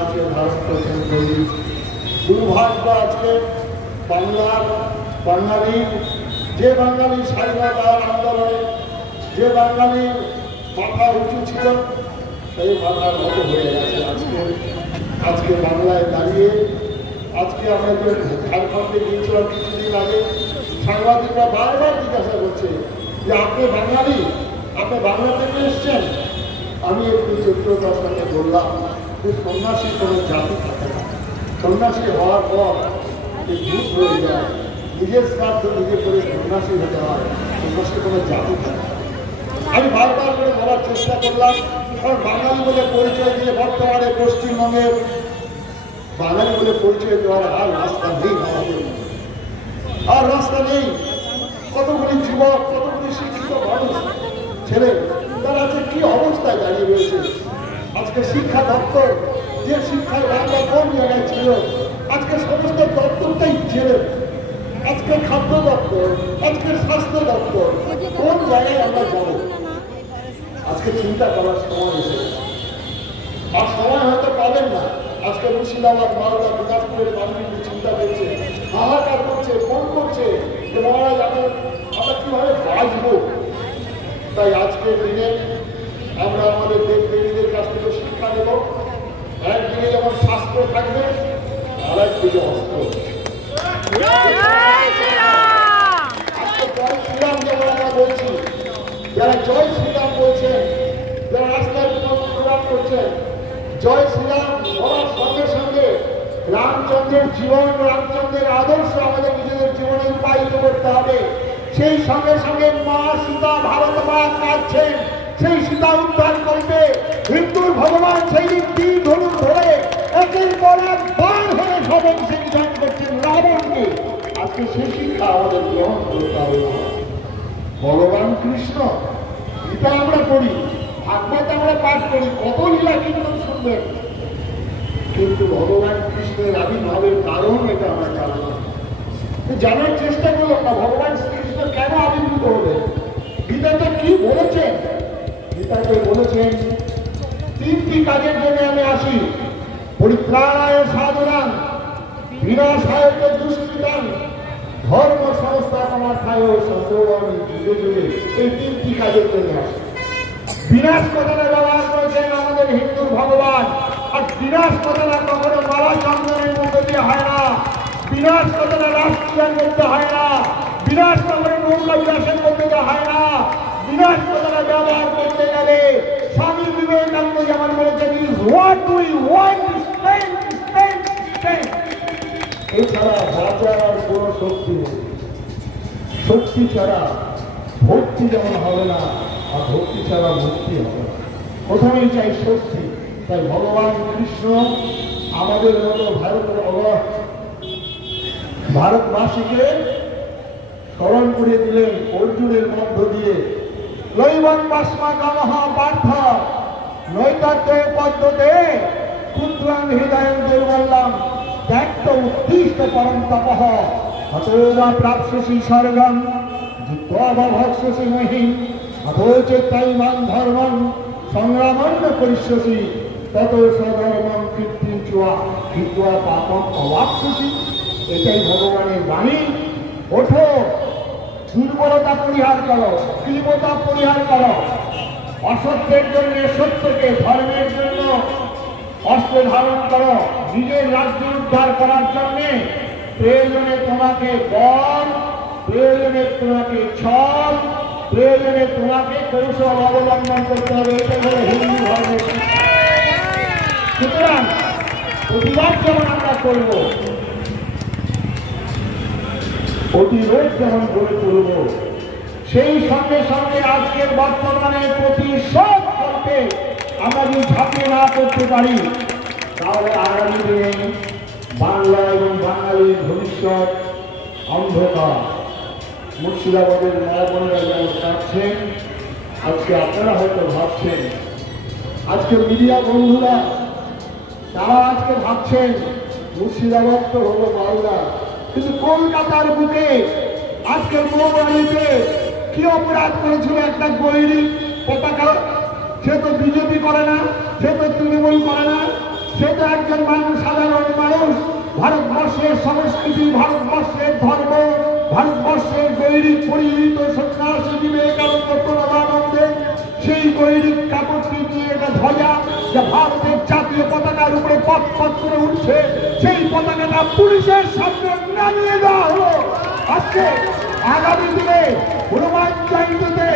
আজকে ধারণ করছেন তৈরি দুর্ভাগ্য আজকে বাংলার বাঙালি, যে বাঙালি স্বাধীনতার আন্দোলনে, যে বাঙালির মাথা উঁচু ছিল, সেই মাথার মতো হয়ে গেছে আজকে। আজকে বাংলায় দাঁড়িয়ে, আজকে আমরা যে ঝাড়খণ্ডে গিয়েছিলাম কিছুদিন আগে, সাংবাদিকরা বারবার জিজ্ঞাসা করছে যে, আপনি বাঙালি? আপনি বাংলা থেকে এসছেন? আমি একটু চিত্রতার সঙ্গে বললাম যে সন্ন্যাসী কোনো জাতি থাকে না। সন্ন্যাসী হওয়ার পর যে ভূত হয়ে যায় নিজের স্বার্থ নিজে করে সন্ন্যাসী হতে হয়, সন্ন্যাসী কোনো জাতি থাকে আমি বারবার করে বলার চেষ্টা করলাম, কারণ বাঙালি বলে পরিচয় দিয়ে বর্তমানে পশ্চিমবঙ্গের বাঙালি বলে পরিচয় দেওয়ার আর রাস্তা নেই আমাদের আর রাস্তা নেই। কতগুলি যুবক, কতগুলি শিক্ষিত মানুষ, ছেলে, তারা আজকে কি অবস্থায় দাঁড়িয়ে রয়েছে আজকে শিক্ষা দপ্তর যে শিক্ষার বাংলা কোন জায়গায় ছিল আজকে সমস্ত দপ্তরটাই ছেড়ে আজকে খাদ্য দপ্তর, আজকে স্বাস্থ্য দপ্তর, কোন জায়গায় আমরা যাব আজকে চিন্তা করার সময় এসেছে। আর সময় হয়তো পাবেন না। আজকে মুর্শিদাবাদ, মালদা, দিনাজপুরের মানুষগুলো চিন্তা করছে, হাহাকার করছে, ফোন করছে যে মহারাজ আমরা আমরা কীভাবে বাঁচবো? তাই আজকের দিনে আমরা আমাদের দেবদেবীদের কাছ থেকে শিক্ষা নেব একদিকে যেমন শাস্ত্র থাকবে আর একদিকে অস্ত্র জয় শ্রীরাম! শ্রীরাম যেমন আমরা বলছি যারা জয় শ্রীরাম বলছেন যারা রাস্তায় প্রোগ্রাম করছেন জয় শ্রীরাম বলার সঙ্গে সঙ্গে রামচন্দ্রের জীবন রামচন্দ্রের আদর্শ আমাদের নিজেদের জীবনে রূপায়িত করতে হবে। সেই সঙ্গে সঙ্গে মা সীতা ভারত মা কাঁদছেন। সেই সীতা উদ্ধার করবে। হিন্দুর ভগবান সেই দিন তীর ধরুন ধরে একের পর এক বার হয়ে সবং সিংহান করছেন রাবণকে। আজকে সেই শিক্ষা আমাদের গ্রহণ করতে হবে ভগবান কৃষ্ণ গীতা আমরা পড়ি, ভাগবত আমরা পাঠ করি, কত লীলা কীর্তন শুনবেন। কিন্তু ভগবান কৃষ্ণের আবির্ভাবের কারণ এটা আমরা জানি জানার চেষ্টা করলাম না, ভগবান শ্রীকৃষ্ণ কেন আবির্ভূত হলেন? গীতাতে কি বলেছেন? গীতাতে বলেছেন, তিনটি কাজের জন্য আমি আসি। পরিত্রাণায় সাধনান বিনাশায় দুষ্কৃতান ধর্ম সংস্থাপনার্থায় সংগ্রহণ যুগে যুগে এই তিনটি কাজের জন্য আসে। বিনাশ কথাটা ব্যবহার করেছেন আমাদের হিন্দু ভগবান। আর বিনাশ কথাটা কখনো মালা চন্দনের মধ্যে দিয়ে হয় না। বিনাশ কথাটা রাষ্ট্রীয় মধ্যে হয় না। বিনাশ কখনো নৌকা বিলাসের মধ্যে দিয়ে হয় না। বিনাশ কথাটা ব্যবহার করতে এছাড়া আর কোনো শক্তি নেই। ছাড়া ভক্তি যেমন হবে না, আর ভক্তি ছাড়া মুক্তি হবে না। প্রথমেই চাই শক্তি। তাই ভগবান কৃষ্ণ আমাদের মতো ভারতের অব- ভারতবাসীকে স্মরণ করিয়ে দিলেন অর্জুনের মধ্য দিয়ে। লৈবন বাসমা গামহ পার্থ। নৈতত্য পদ্ধতে পুত্রাং হৃদয় দুর্বল্লাম ত্যাক্ত উত্তিষ্ট পরম তপঃ হতোবা প্রাপ্স্যসি স্বর্গম ভক্ষসি মহিম অথচ তৈমাং ধর্মং সংগ্রামন্ন করিষ্যসি, তত সধর্মং কীর্তিম চুয়া কীর্তয়া পাপম অবাপ্স্যসি এটাই ভগবানের বাণী। ওঠো দুর্বলতা পরিহার করো কৃপতা পরিহার করো। অসত্যের জন্য, সত্যকে ধর্মের জন্য অস্ত্র ধারণ করো, নিজের রাজ্য উদ্ধার করার জন্য। প্রয়োজনে তোমাকে বল, প্রয়োজনে তোমাকে ছল, প্রয়োজনে তোমাকে কৌশল অবলম্বন করতে হবে। এটা হলো হিন্দু ধর্মের। সুতরাং প্রতিবাদ যেমন আমরা করব প্রতিরোধ যেমন গড়ে তুলব, সেই সঙ্গে সঙ্গে আজকের বর্তমানে প্রতিশোধ করতে আমরা যদি ঝাঁপিয়ে না করতে পারি, তাহলে আগামী দিনে বাংলা এবং বাঙালির ভবিষ্যৎ অন্ধকার। মুর্শিদাবাদের মা বোনেরা যেমন কাঁদছেন আজকে আপনারা হয়তো ভাবছেন, আজকে মিডিয়া বন্ধুরা তারা আজকে ভাবছেন, মুর্শিদাবাদ তো হলো মালদা কিন্তু কলকাতার বুকে আজকের মৌবাড়িতে কি অপরাধ করেছিল একটা গৈরী পতাকা সে তো বিজেপি করে না, সে তো তৃণমূল করে না, সে তো একজন মানুষ, সাধারণ মানুষ। ভারতবর্ষের সংস্কৃতি, ভারতবর্ষের ধর্ম, ভারতবর্ষের গৈরিক পরিহিত পথ করে উঠছে। সেই পতাকাটা পুলিশের সামনে নামিয়ে দেওয়া হলো। আজকে আগামী দিনে হনুমান জয়ন্তীতে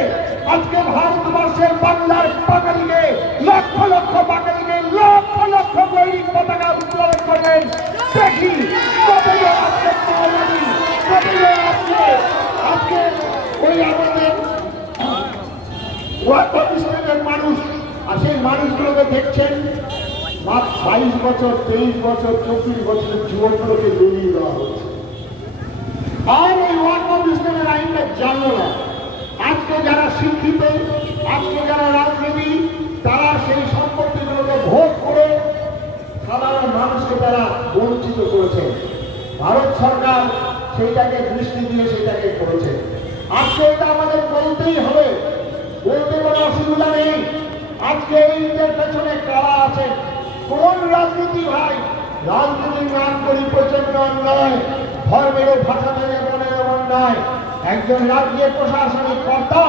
আজকে ভারতবর্ষের বাংলার বাঙালিকে লক্ষ লক্ষ বাঙালিকে লক্ষ লক্ষ গৈরিক পতাকা উত্তোলন করবেন দেখি কতজন আজকে মাওবাদী, কতজন আজকে আজকে ওই আমাদের মানুষ। আর সেই মানুষগুলোকে দেখছেন বাইশ বছর, তেইশ বছর, চব্বিশ বছরের যুবকগুলোকে বেরিয়ে দেওয়া হচ্ছে আর এই ওয়ার্ড প্রতিষ্ঠানের আইনটা জানো না। আজকে যারা শিক্ষিত, আজকে যারা রাজনীতি, তারা সেই সম্পত্তিগুলোকে ভোগ করে সাধারণ মানুষকে তারা বঞ্চিত করেছে। ভারত সরকার সেইটাকে দৃষ্টি দিয়ে সেটাকে করেছে। আজকে এটা আমাদের বলতেই হবে। বলতে কোনো অসুবিধা নেই। আজকে এই পেছনে কারা আছে? কোন রাজনীতি ভাই? রাজনীতির নাম করি প্রচণ্ড অন্যায়। ধর্মের ভাষা মেনে মনের অন্যায়। একজন রাজ্যের প্রশাসনিক কর্তা,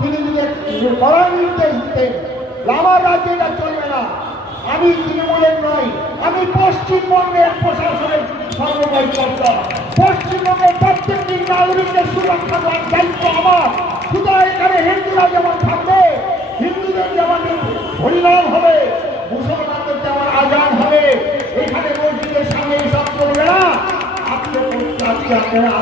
তিনি যদি করার নির্দেশ দিতেন, আমার রাজ্যে এটা চলবে না। আমি তৃণমূলের নই, আমি পশ্চিমবঙ্গের প্রশাসনের সর্বদাই কর্তা পশ্চিমবঙ্গের প্রত্যেকটি নাগরিকের সুরক্ষা দেওয়ার দায়িত্ব আমার। সুতরাং এখানে হিন্দুরা যেমন থাকবে, হিন্দুদের যেমন হরিনাম হবে হবে এখানে মসজিদের